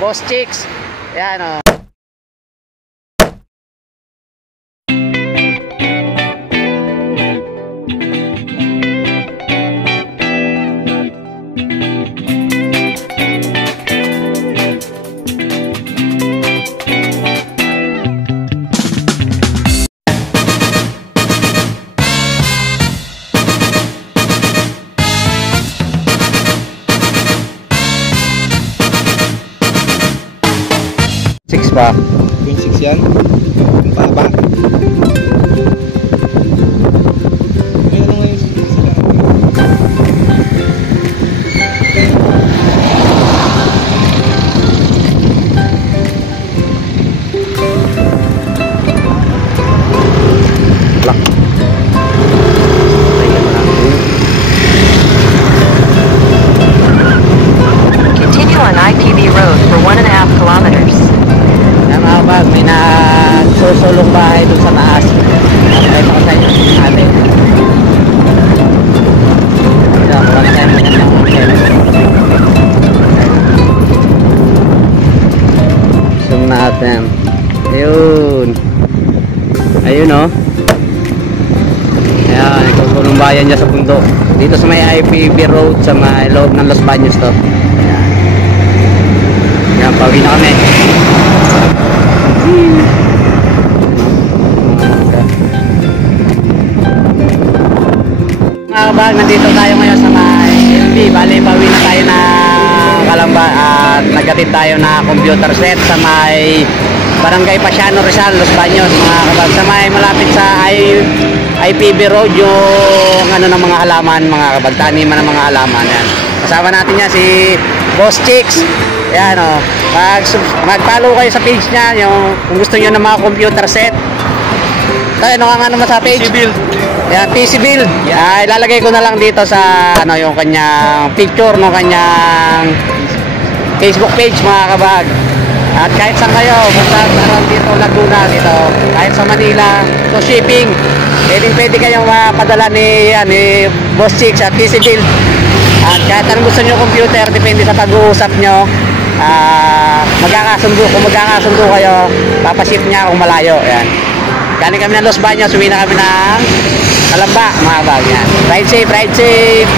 Boss Chicks. Ayan o. Six pa. 26 yan. Ang baba. Ay, ano nga yung sila? Lock. Continue on ITV Road for 1.5 kilometers. Yan mga kabag, may nagsusulong bahay dun sa taas. Nakita ko sa inyo natin. Yan, wala na tayo magandang hotel. Zoom natin. Ayun. Ayun o. Ayan, nagsusulong bayan niya sa bundok. Dito sa may IPB Road, sa may loob ng Los Baños to. Ayan. Yan, pauwi na kami. Mga kabag, nandito tayo ngayon sa may LB. Bali, pauwi na tayo na Kalamba at nagkatid tayo na computer set sa may Barangay Pasiano Rizal, Los Baños. Mga kabag, sa may malapit sa IPB Road, yung ano ng mga halaman, mga kabag, taniman ng mga halaman. Yan. Kasama natin yan si Boss Chicks. Yan o. Mag-follow kayo sa page niya, yung kung gusto niyo ng mga computer set. Tayo, ano nga naman sa page? PC Build. Yan, PC Build. Yan, ilalagay ko na lang dito sa ano yung kanyang picture ng kanyang Facebook page, mga kabag. At kahit saan kayo, basta around dito Laguna, dito, kahit sa Manila, so shipping, pwede kayong mapadala ni Boss Chicks at PC Build. At kahit anong gusto nyo computer, depende sa pag-uusap nyo, magkakasundo kayo, papaship niya kung malayo. Ayan. Galing kami ng Los Baños, uwi na kami ng Kalamba, mga kabag. Ride safe, ride safe.